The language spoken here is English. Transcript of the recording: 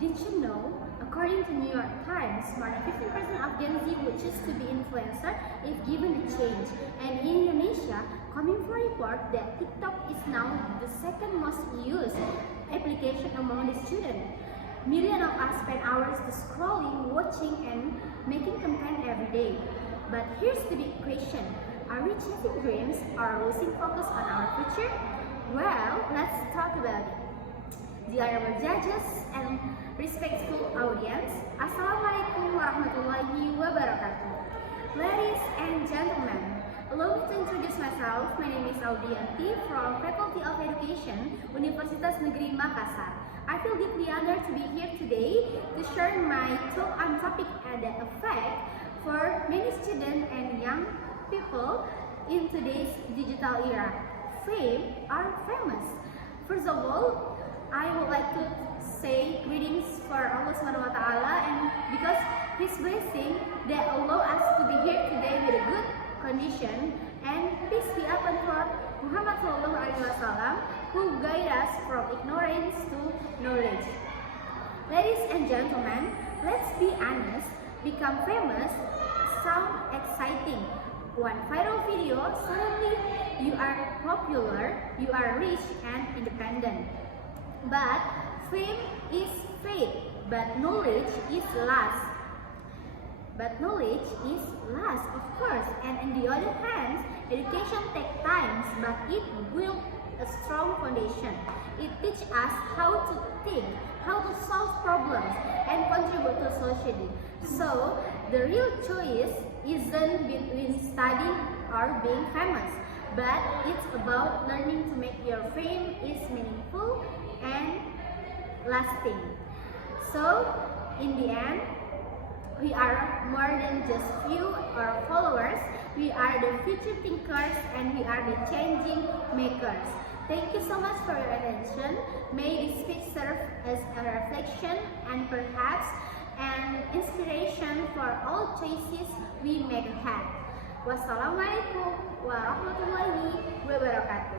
Did you know, according to New York Times, more than 50% of Gen Z would choose to be influencer if given a chance. And in Indonesia, Kominfo report that TikTok is now the second most used application among the students. Millions of us spend hours to scrolling, watching, and making content every day. But here's the big question. Are we chasing dreams or losing focus on our future? Well, let's talk about it. The honorable judges and respectful audience, Assalamualaikum warahmatullahi wabarakatuh. Ladies and gentlemen, allow me to introduce myself. My name is Audianti from Faculty of Education, Universitas Negeri Makassar. I feel deeply honored to be here today to share my talk on topic that affect for many students and young people in today's digital era. Fame or famous? First of all, I would like to say greetings for Allah Subhanahu wa Ta'ala, and because His blessing that allow us to be here today with a good condition, and peace be upon for Muhammad Sallallahu Alaihi Wasallam, who guide us from ignorance to knowledge. Ladies and gentlemen, let's be honest. Become famous sound exciting. One viral video, suddenly you are popular, you are rich and independent. But fame is fade, but knowledge is last. Of course. And in the other hand, education takes time, but it builds a strong foundation. It teaches us how to think, how to solve problems, and contribute to society. So, the real choice isn't between studying or being famous, but it's about learning to make your fame is meaningful and lasting. So, in the end, we are more than just few or followers. We are the future thinkers and we are the changing makers. Thank you so much for your attention. May this speech serve as a reflection and perhaps an inspiration for all choices we make ahead. Wassalamualaikum warahmatullahi wabarakatuh.